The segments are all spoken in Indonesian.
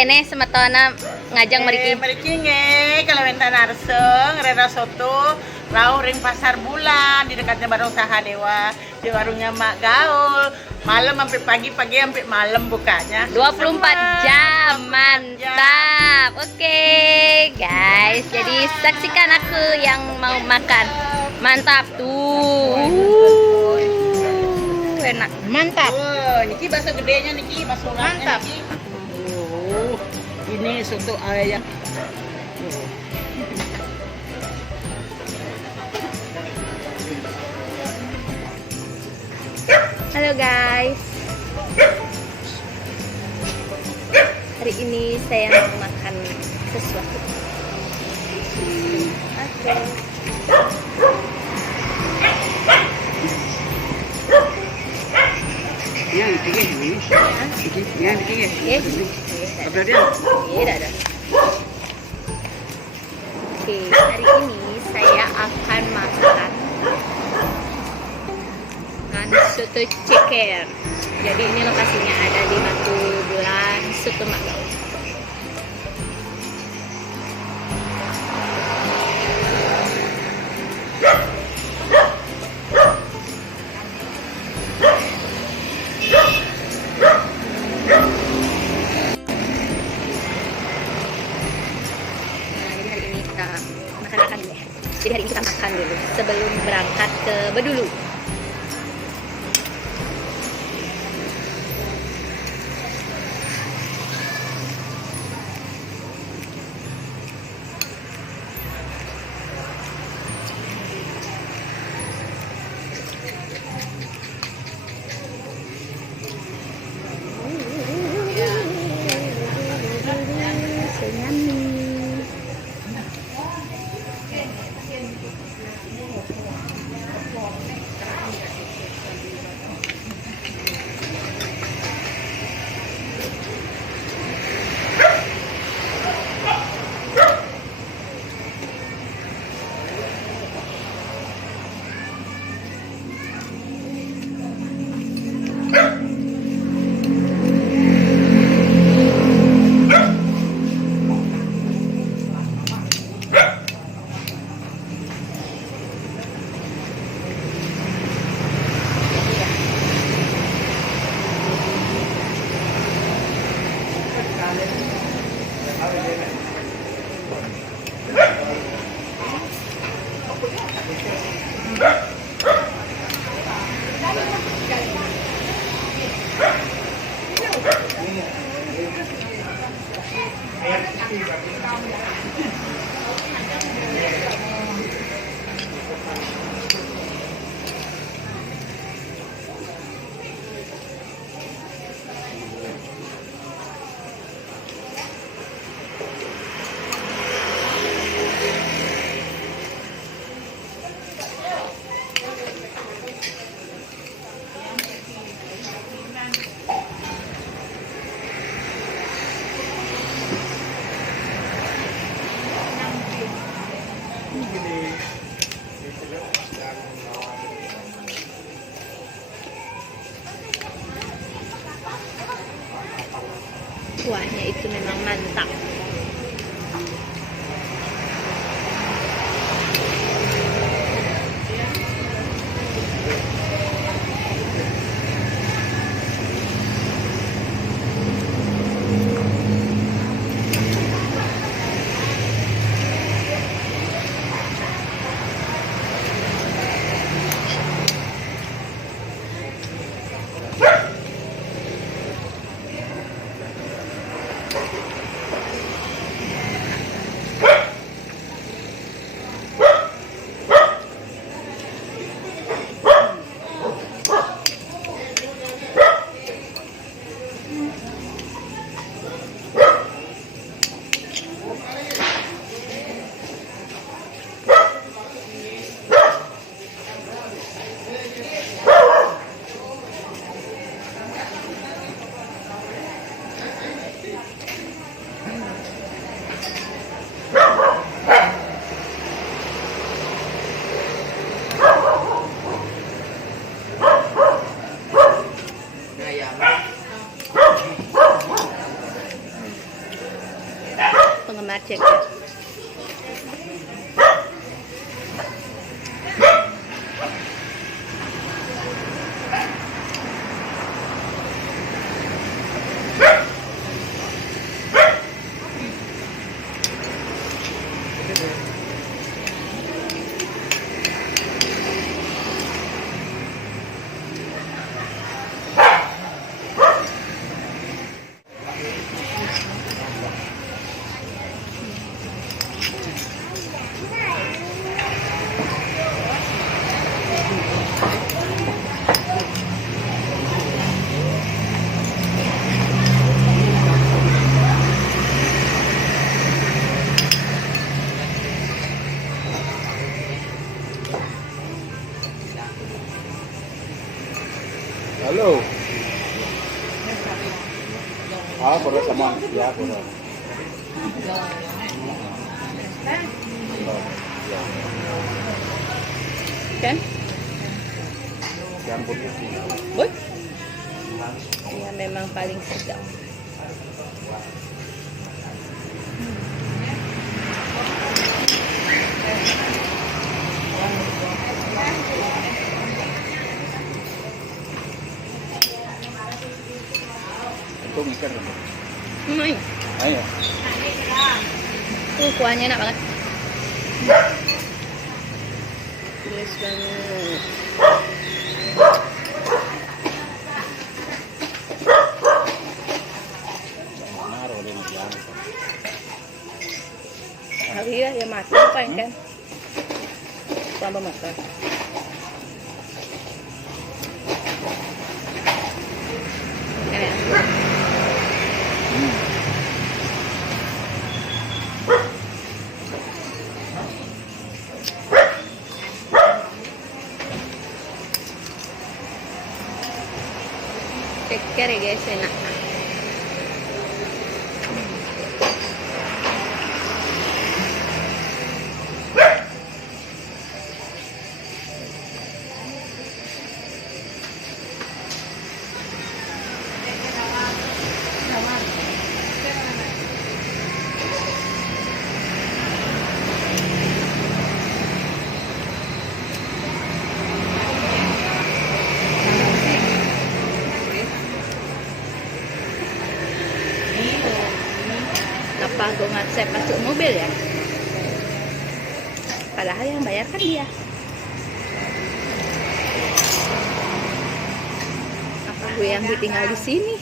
kene semetona ngajang meriki. Meriki nge kalau mentan arseng rera soto rauh ring pasar bulan di dekatnya Barong Saha Dewa di warungnya Mak Gaul. Malam sampai pagi sampai malam bukanya. 24 jam, mantap. Oke, guys. Jadi saksikan aku yang mau makan. Mantap tuh. Enak. Mantap. Niki bakso gedenya niki, bakso mantap. Niki. Ini soto ayam. Halo guys. Hari ini saya mau makan sesuatu. Oke. Yang tiga ini. Yang tiga. Yes. Apa dia? Iya, ada. Oke, hari ini saya akan makan soto ceker. Jadi ini lokasinya ada di Batu Bulan, Soto Magau. Jadi hari ini kita makan dulu sebelum berangkat ke Bedulu. penggemar ceker. Halo. Pura sama ya pura. Kan? Yang putih. Boy? Ya memang paling sedap. Itu ikan. Ayo. Kuahnya enak banget. Tulis banget. Naruh di yang. Hari ya makan kan? Tambah makan. Enak. Ceker ya guys, enak. Kenapa gue ngasep masuk mobil ya? Padahal yang bayar kan dia. Apa gue yang ditinggal di sini?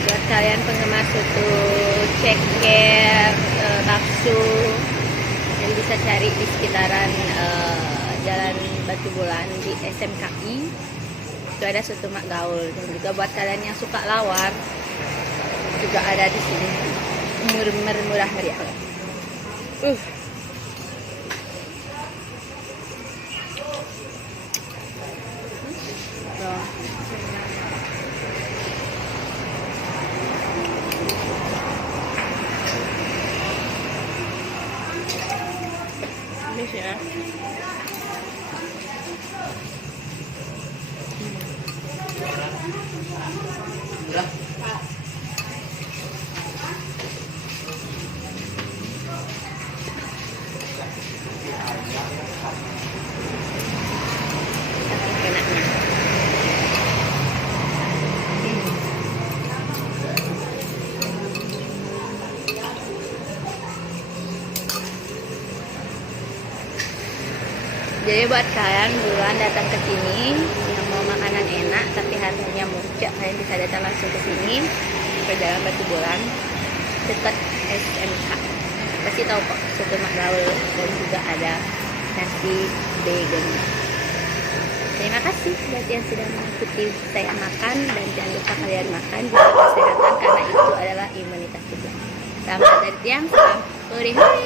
Buat kalian penggemar soto ceker, bakso, yang bisa cari di sekitaran Jalan Batu Bulan di SMKI, itu ada soto Mak Gaul. Dan juga buat kalian yang suka lawar, juga ada di sini, murah meriah. Ini ya. Jadi buat kalian buruan datang ke sini yang mau makanan enak tapi harganya murah, kalian bisa datang langsung ke sini ke Jalan Batu Bolan dekat SMK. Kasih tahu kok soto Mak Gaul dan juga ada nasi vegan. Terima kasih buat yang sudah mengikuti saya makan dan jangan lupa kalian makan jaga kesehatan karena itu adalah imunitas tubuh. Selamat dari tiang, salam hore hore.